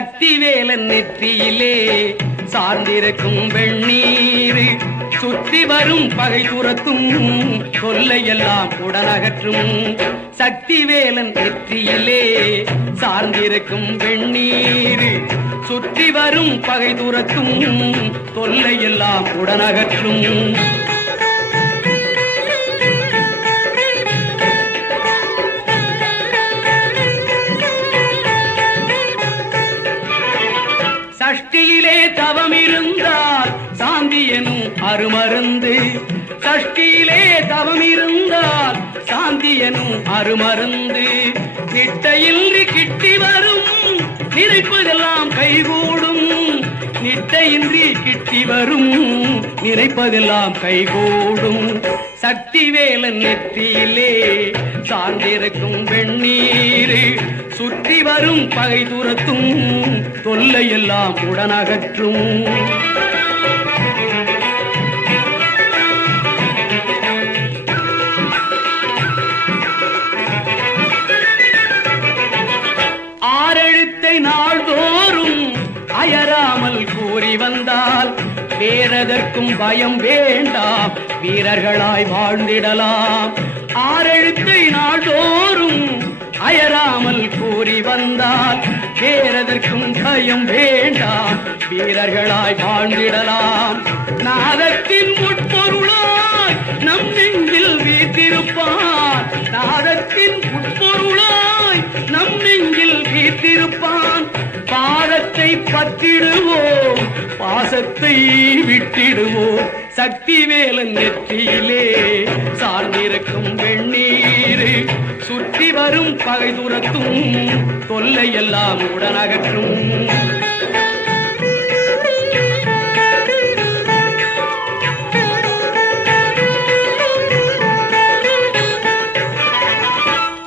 சக்தி வேலன் நெற்றியிலே சார்ந்திருக்கும் வெண்ணீர் சுற்றி வரும் பகை துரத்தும் கொல்லையெல்லாம் உடனகற்றும் சக்தி வேலன் நெற்றியிலே சார்ந்திருக்கும் வெண்ணீர் சுற்றி வரும் பகை துரத்தும் தொல்லையெல்லாம் உடனகற்றும் சஷ்டியிலே தவம் இருந்தால் சாந்தி எனும் அருமருந்து. சஷ்டியிலே தவம் இருந்தால் சாந்தி எனும் அருமருந்து. நிட்டையின்றி கிட்டி வரும். நினைப்பதெல்லாம் கைகூடும். நிட்டையின்றி கிட்டி வரும். நினைப்பதெல்லாம் கைகூடும். சக்தி வேலன் நெற்றியிலே சார்ந்திருக்கும் வெண்ணீர் சுற்றி வரும் பகை துரத்தும் தொல்லையெல்லாம் உடனகற்றும். ஆறெழுத்தை நாள்தோறும் அயராமல் கூறி வந்தால் வேறதற்கும் பயம் வேண்டாம் வீரர்களாய் வாழ்ந்திடலாம். ஆறெழுத்தை நாள்தோறும் கூறி வந்தால் சேரதற்கும் பயம் வேண்டாம். வீரர்களாய் வாழ்ந்திடலாம். நாதத்தின் உட்பொருளாய் நம் நெஞ்சில் வீத்திருப்பான். நாதத்தின் உட்பொருளாய் நம் நெஞ்சில் வீத்திருப்பான். பாதத்தை பத்திடுவோம் பாசத்தை விட்டிடுவோம். சக்தி வேலன் நெற்றியிலே சார்ந்திருக்கும் துரத்தும் தொல்லையெல்லாம் உடனகற்றும்.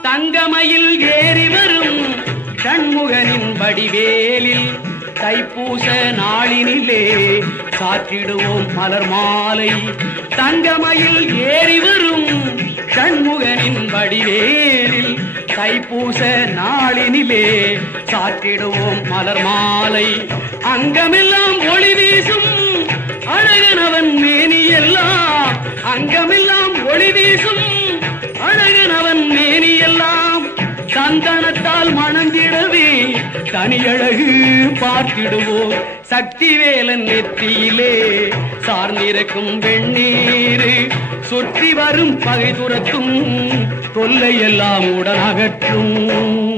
தங்கமயில் ஏறி வரும் சண்முகனின் வடிவேலில் தைப்பூச நாளினிலே சாற்றிடுவோம் மலர் மாலை. தங்கமயில் ஏறி வரும் சண்முகனின் வடிவேல் தைப்பூச நாளினிலே சாற்றிடுவோம் மலர் மாலை. அங்கமெல்லாம் ஒளி வீசும் அழகனவன் மேனியெல்லாம். அங்கமெல்லாம் ஒளி வீசும் தனியழகு பார்த்திடுவோம் சக்திவேலன் நெத்தியிலே சார்ந்திருக்கும் வெண்ணீர் சுற்றி வரும் பகை துரத்தும் தொல்லையெல்லாம் உடனகற்றும்.